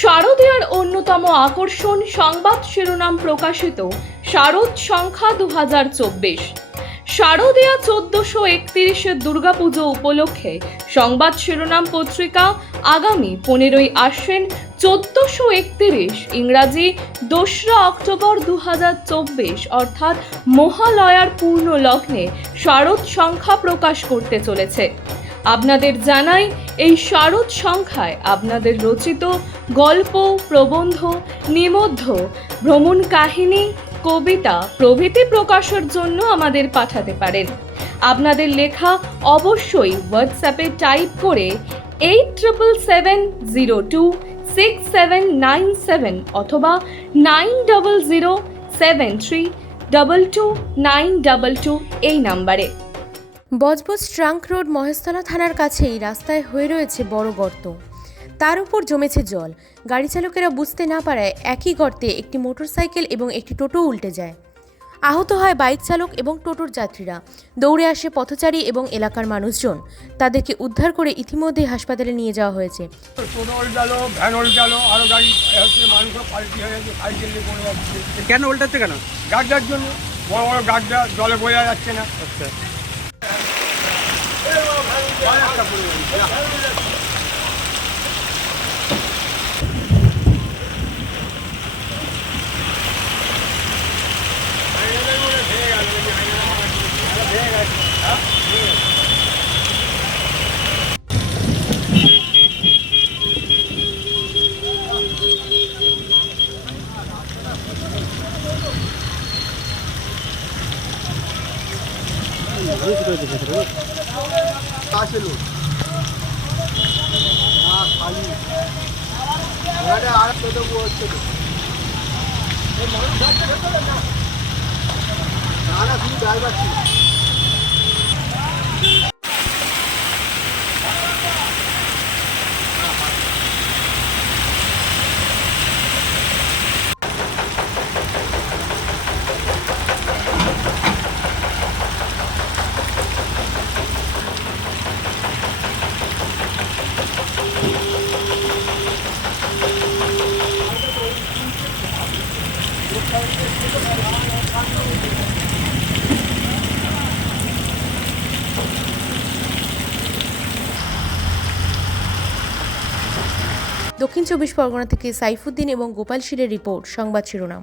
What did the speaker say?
শারদীয়ার অন্যতম আকর্ষণ সংবাদ শিরোনাম প্রকাশিত শারদ সংখ্যা 2024। শারদীয়া 1431 দুর্গাপুজো উপলক্ষে সংবাদ শিরোনাম পত্রিকা আগামী 15ই আশ্বিন 1431 ইংরাজি 2রা অক্টোবর 2024 অর্থাৎ মহালয়ার পূর্ণ লগ্নে শারদ সংখ্যা প্রকাশ করতে চলেছে। আপনাদের জানাই, এই শারদ সংখ্যায় আপনাদের রচিত গল্প, প্রবন্ধ, নিবন্ধ, ভ্রমণ কাহিনী, কবিতা প্রভৃতি প্রকাশের জন্য আমাদের পাঠাতে পারেন। আপনাদের লেখা অবশ্যই হোয়াটসঅ্যাপে টাইপ করে 8770267797 অথবা 9007322922 এই নাম্বারে। বজবজ ট্রাঙ্ক রোড মহেশতলা থানার কাছেই রাস্তায় হয়ে রয়েছে বড় গর্ত। তার উপর জমেছে জল। গাড়ি চালকেরা বুঝতে না পারায় একই গর্তে একটি মোটরসাইকেল এবং একটি টোটো উল্টে যায়। আহত হয় বাইক চালক এবং টোটোর যাত্রীরা। দৌড়ে আসে পথচারী এবং এলাকার মানুষজন। তাদেরকে উদ্ধার করে ইতিমধ্যে হাসপাতালে নিয়ে যাওয়া হয়েছে। কেন উল্টাচ্ছে কেন? গাড়িটার জন্য বড় বড় গাড়িটা জলে বোঝা যাচ্ছে না। আচ্ছা, কাছে লোক খালি আর ছোট হচ্ছে না না শুধু ড্রাইভার ছিল। দক্ষিণ 24 পরগনা থেকে সাইফুদ্দিন এবং গোপাল শীলের রিপোর্ট, সংবাদ শিরোনাম।